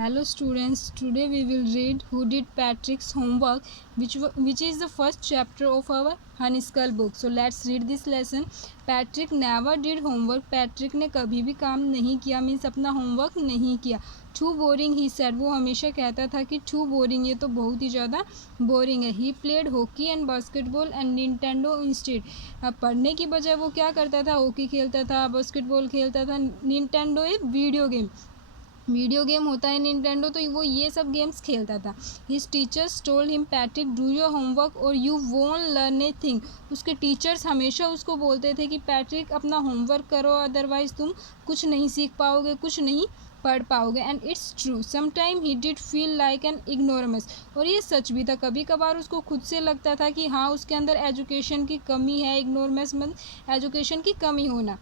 Hello students, today we will read Who Did Patrick's Homework, which is the first chapter of our Honeysuckle book. So let's read this lesson. Patrick never did homework. Patrick ने कभी भी काम नहीं किया, means अपना homework नहीं किया. Too boring he said, वो हमेशा कहता था कि too boring, ये तो बहुत ही ज़्यादा बोरिंग है. He played hockey and basketball and Nintendo instead. अब पढ़ने की बजाय वो क्या करता था, हॉकी खेलता था, बास्केटबॉल खेलता था. निंटेंडो एक वीडियो गेम होता है निंटेंडो, तो वो ये सब गेम्स खेलता था. His teachers told him Patrick do your homework or you won't learn a thing. उसके टीचर्स हमेशा उसको बोलते थे कि पैट्रिक अपना होमवर्क करो, अदरवाइज तुम कुछ नहीं सीख पाओगे, कुछ नहीं पढ़ पाओगे. And it's true, sometime he did feel like an ignoramus. और ये सच भी था, कभी कभार उसको खुद से लगता था कि हाँ उसके अंदर एजुकेशन की कमी है. इग्नोरमस मतलब एजुकेशन की कमी होना.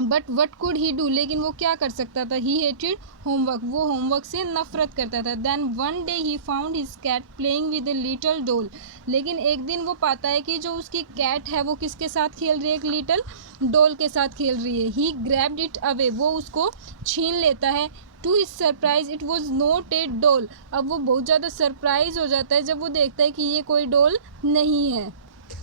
But what could he do, लेकिन वो क्या कर सकता था. ही हेटेड होमवर्क, वो होमवर्क से नफरत करता था. Then one day he found his cat playing with a little doll. लेकिन एक दिन वो पाता है कि जो उसकी कैट है वो किसके साथ खेल रही है, एक लिटिल डॉल के साथ खेल रही है. ही ग्रैब्ड इट अवे, वो उसको छीन लेता है. To his surprise it was not a doll. अब वो बहुत ज़्यादा सरप्राइज हो जाता है जब वो देखता है कि ये कोई डॉल नहीं है,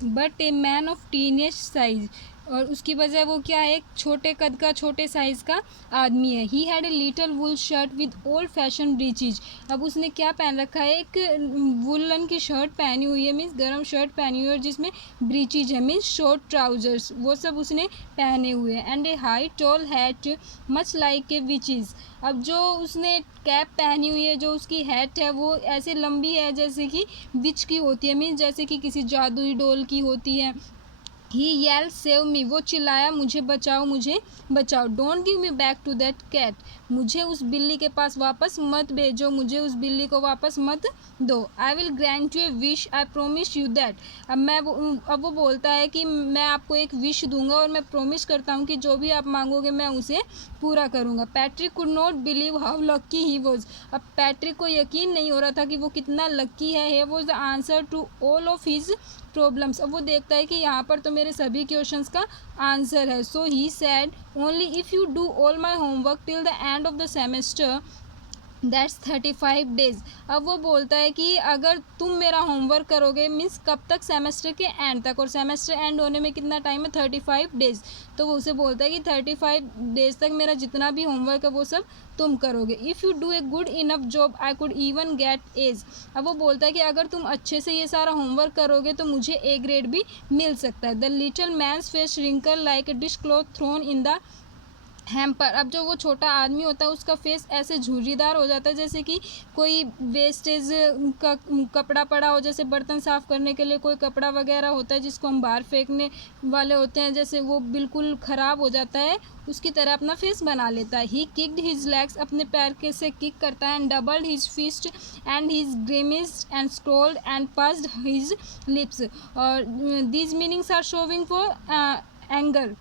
but a man of teenage size. और उसकी वजह वो क्या है, एक छोटे कद का, छोटे साइज़ का आदमी है. He had a little wool shirt with old fashion breeches. अब उसने क्या पहन रखा है, एक वुलन की शर्ट पहनी हुई है, मीन्स गर्म शर्ट पहनी हुई है, और जिसमें ब्रीचेज है, मीन्स शॉर्ट ट्राउजर्स, वो सब उसने पहने हुए हैं. And a high tall hat much like a witch's. अब जो उसने कैप पहनी हुई है, जो उसकी हैट है वो ऐसे लंबी है जैसे कि विच की होती है, मीन्स जैसे कि किसी जादुई डोल की होती है. ही येल सेव मी, वो चिल्लाया मुझे बचाओ, मुझे बचाओ. Don't give me back to that cat, मुझे उस बिल्ली के पास वापस मत भेजो, मुझे उस बिल्ली को वापस मत दो. I will grant U A wish, I promise you that. अब वो बोलता है कि मैं आपको एक विश दूंगा और मैं प्रोमिस करता हूँ कि जो भी आप मांगोगे मैं उसे पूरा करूँगा. Patrick could not believe how lucky he was. अब पैट्रिक को यकीन नहीं हो रहा था कि वो कितना लक्की है. He was the answer to all of his problems. अब वो देखता है कि यहाँ पर तो मेरे सभी क्वेश्चंस का आंसर है. So he said only if you do all my homework till the end of the semester that's 35 days. अब वो बोलता है कि अगर तुम मेरा होमवर्क करोगे, मीन्स कब तक, सेमेस्टर के एंड तक, और सेमेस्टर एंड होने में कितना टाइम है, 35 डेज. तो वो उसे बोलता है कि 35 डेज तक मेरा जितना भी होमवर्क है वो सब तुम करोगे. If you do a good enough job I could even get A's. अब वो बोलता है कि अगर तुम अच्छे से ये सारा होमवर्क करोगे तो मुझे ए ग्रेड भी मिल सकता है. The little man's face shrinkle like a dish cloth thrown in the hamper. अब जो वो छोटा आदमी होता है उसका फेस ऐसे झुर्रीदार हो जाता है जैसे कि कोई वेस्टेज का कपड़ा पड़ा हो, जैसे बर्तन साफ़ करने के लिए कोई कपड़ा वगैरह होता है जिसको हम बाहर फेंकने वाले होते हैं, जैसे वो बिल्कुल ख़राब हो जाता है, उसकी तरह अपना फेस बना लेता है. ही किक्ड हिज लेग्स, अपने पैर के से किक करता है. And doubled his fist and his grimaced and scowled and pursed his lips. और these meanings are showing for anger,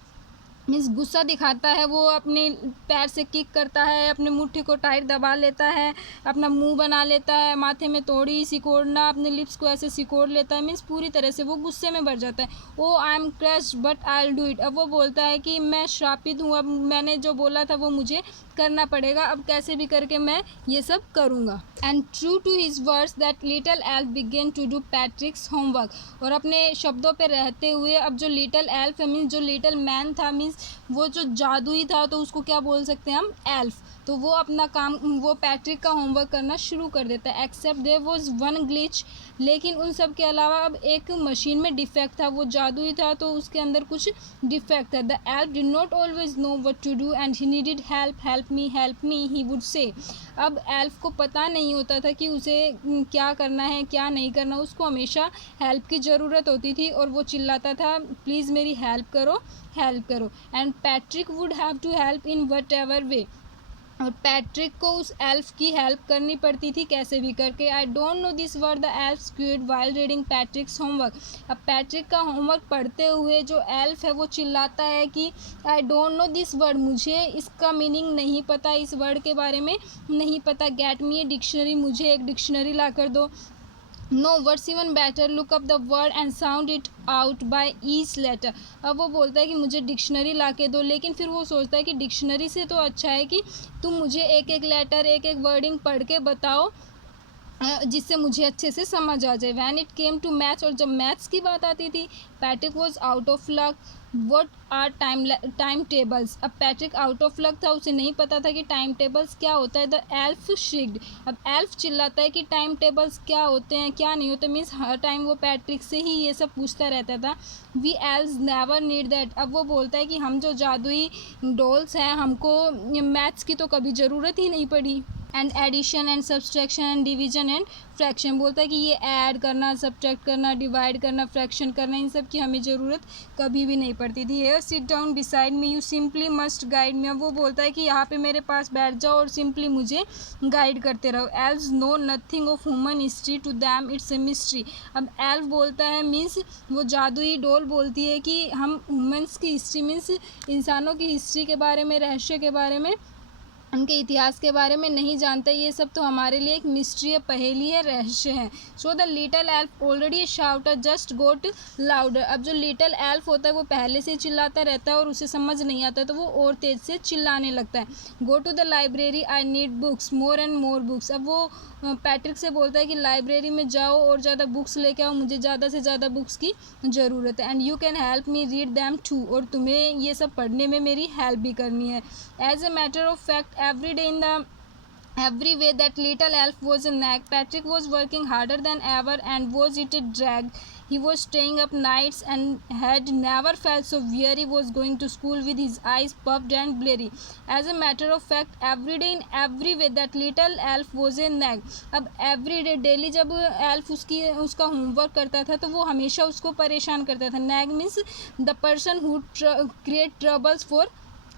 means गुस्सा दिखाता है. वो अपने पैर से किक करता है, अपने मुट्ठी को टाइट दबा लेता है, अपना मुंह बना लेता है, माथे में थोड़ी सिकोड़ना, अपने लिप्स को ऐसे सिकोड़ लेता है, मीन्स पूरी तरह से वो गुस्से में भर जाता है. Oh I am crushed but I will do it. अब वो बोलता है कि मैं श्रापित हूँ, अब मैंने जो बोला था वो मुझे करना पड़ेगा, अब कैसे भी करके मैं ये सब करूँगा. And true to his words that little elf began to do Patrick's homework. और अपने शब्दों पे रहते हुए अब जो लिटिल एल्फ है, मीन्स जो लिटिल मैन था, मीन्स वो जो जादुई था, तो उसको क्या बोल सकते हैं हम, एल्फ. तो वो अपना काम, वो पैट्रिक का होमवर्क करना शुरू कर देता है. Except there was one glitch, लेकिन उन सब के अलावा अब एक मशीन में डिफेक्ट था. वो जादुई था तो उसके अंदर कुछ डिफेक्ट था. The elf did not always know what to do and he needed help me he would say. अब एल्फ को पता नहीं होता था कि उसे क्या करना है, क्या नहीं करना. उसको हमेशा हेल्प की ज़रूरत होती थी और वो चिल्लाता था प्लीज़ मेरी हेल्प करो, हेल्प करो. And Patrick would have to help in whatever way. और पैट्रिक को उस एल्फ की हेल्प करनी पड़ती थी कैसे भी करके. I don't know this word the elf skewed while reading पैट्रिक्स homework. अब पैट्रिक का होमवर्क पढ़ते हुए जो एल्फ है वो चिल्लाता है कि I don't know this word, मुझे इसका मीनिंग नहीं पता, इस वर्ड के बारे में नहीं पता. गेट मी ए डिक्शनरी, मुझे एक डिक्शनरी ला कर दो. No words even better, look up the word and sound it out by each letter. अब वो बोलता है कि मुझे डिक्शनरी ला के दो, लेकिन फिर वो सोचता है कि डिक्शनरी से तो अच्छा है कि तुम मुझे एक एक लेटर, एक एक वर्डिंग पढ़ के बताओ जिससे मुझे अच्छे से समझ आ जाए। When it came to maths, और जब मैथ्स की बात आती थी, Patrick was out of luck. What are time tables, अब पैट्रिक आउट ऑफ लक था, उसे नहीं पता था कि टाइम टेबल्स क्या होता है। द एल्फ श्रिक्ड, अब एल्फ चिल्लाता है कि टाइम टेबल्स क्या होते हैं क्या नहीं होते, मीन्स हर टाइम वो पैट्रिक से ही ये सब पूछता रहता था। We elves never need that, अब वो बोलता है कि हम जो जादुई डॉल्स हैं, हमको मैथ्स की तो कभी ज़रूरत ही नहीं पड़ी। And addition and subtraction and division and fraction, बोलता है कि ये ऐड करना, सब्ट्रैक्ट करना, डिवाइड करना, फ्रैक्शन करना, इन सब की हमें ज़रूरत कभी भी नहीं पड़ती थी। Here sit down beside me, you simply must guide me, अब वो बोलता है कि यहाँ पे मेरे पास बैठ जाओ और सिंपली मुझे गाइड करते रहो। Elves know nothing of human history, to them it's a mystery, अब एल्फ बोलता है, मीन्स वो जादुई डोल बोलती है कि हम ह्यूमन्स की हिस्ट्री, मीन्स इंसानों की हिस्ट्री के बारे में, रहस्य के बारे में, उनके इतिहास के बारे में नहीं जानते, ये सब तो हमारे लिए एक मिस्ट्री है, पहेली है, रहस्य है। So the little elf already shouter just got louder, अब जो लिटल एल्फ होता है वो पहले से चिल्लाता रहता है और उसे समझ नहीं आता तो वो और तेज से चिल्लाने लगता है। Go to the library, I need books, more and more books, अब वो पैट्रिक से बोलता है कि लाइब्रेरी में जाओ और ज़्यादा बुक्स लेके आओ, मुझे ज़्यादा से ज़्यादा बुक्स की ज़रूरत है। And you can help me read them too, और तुम्हें ये सब पढ़ने में मेरी हेल्प भी करनी है। As a matter of fact, every day in the every way that little elf was a nag, Patrick was working harder than ever and was it a drag. He was staying up nights and had never felt so weary, was going to school with his eyes puffed and blurry. As a matter of fact, every day in every way that little elf was a nag, अब every day daily जब elf उसका homework करता था तो वो हमेशा उसको परेशान करता था। nag means the person who create troubles for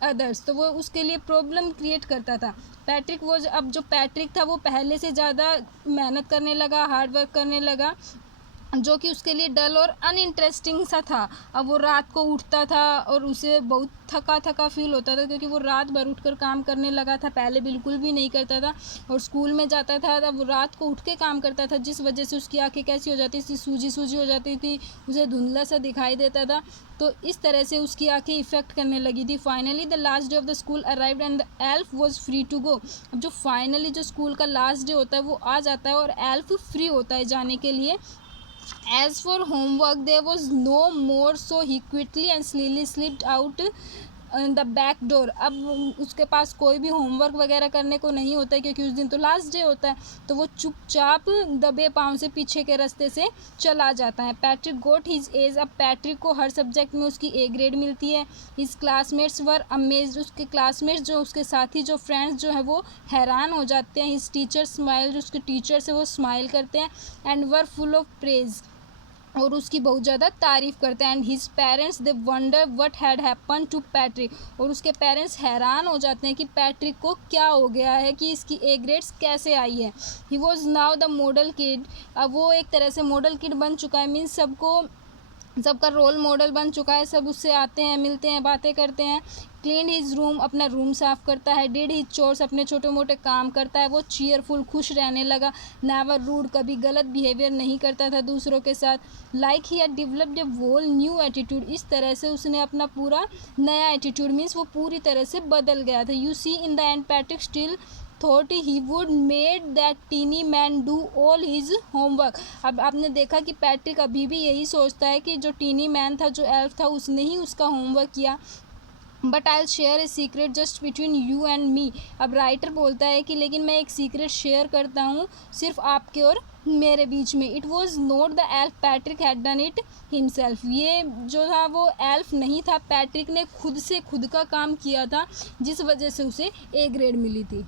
others, तो वो उसके लिए प्रॉब्लम क्रिएट करता था। पैट्रिक वो अब जो पैट्रिक था वो पहले से ज़्यादा मेहनत करने लगा, हार्ड वर्क करने लगा, जो कि उसके लिए डल और अनइंटरेस्टिंग सा था। अब वो रात को उठता था और उसे बहुत थका थका फील होता था, क्योंकि वो रात भर उठकर काम करने लगा था, पहले बिल्कुल भी नहीं करता था। और स्कूल में जाता था तब वो रात को उठ के काम करता था, जिस वजह से उसकी आंखें कैसी हो जाती थी, सूजी सूजी हो जाती थी, उसे धुंधला सा दिखाई देता था। तो इस तरह से उसकी आंखें इफ़ेक्ट करने लगी थी। Finally the last day of the school arrived and the elf was free to go, अब जो फाइनली जो स्कूल का लास्ट डे होता है वो आ जाता है और एल्फ फ्री होता है जाने के लिए। As for homework, there was no more, so he quickly and slowly slipped out the back door. अब उसके पास कोई भी होमवर्क वगैरह करने को नहीं होता है, क्योंकि उस दिन तो लास्ट डे होता है, तो वो चुपचाप दबे पाँव से पीछे के रास्ते से चला जाता है। पैट्रिक गोट हिज एज, अब पैट्रिक को हर सब्जेक्ट में उसकी ए ग्रेड मिलती है। हिज क्लासमेट्स वर अमेज्ड, उसके क्लासमेट्स जो उसके साथी जो फ्रेंड्स जो है वो हैरान हो जाते हैं। हिज टीचर स्माइल, जो उसके टीचर्स है वो स्माइल करते हैं। And were full of praise, और उसकी बहुत ज़्यादा तारीफ़ करते हैं। And his parents they wonder what had happen to Patrick, और उसके पेरेंट्स हैरान हो जाते हैं कि पैट्रिक को क्या हो गया है, कि इसकी ए ग्रेड्स कैसे आई है। He was now the model kid, अब वो एक तरह से मॉडल किड बन चुका है, मीन्स सबका रोल मॉडल बन चुका है। सब उससे आते हैं, मिलते हैं, बातें करते हैं। क्लीन हिज रूम, अपना रूम साफ़ करता है। डिड हिज चोर्स, अपने छोटे मोटे काम करता है। वो चीयरफुल, खुश रहने लगा। नेवर रूड, कभी गलत बिहेवियर नहीं करता था दूसरों के साथ। Like he had developed a whole new attitude, इस तरह से उसने अपना पूरा नया एटीट्यूड, मीन्स वो पूरी तरह से बदल गया था। You see in the end Patrick still thought he would made that tiny man do all his homework, अब आपने देखा कि पैट्रिक अभी भी यही सोचता है कि जो टीनी मैन था, जो एल्फ था, उसने ही उसका होमवर्क किया। But I share a secret just between you and me, अब राइटर बोलता है कि लेकिन मैं एक सीक्रेट शेयर करता हूँ सिर्फ आपके और मेरे बीच में। It was not the elf, Patrick had done it himself, ये जो था वो एल्फ नहीं था, पैट्रिक ने खुद से खुद का काम किया था, जिस वजह से उसे ए ग्रेड मिली थी।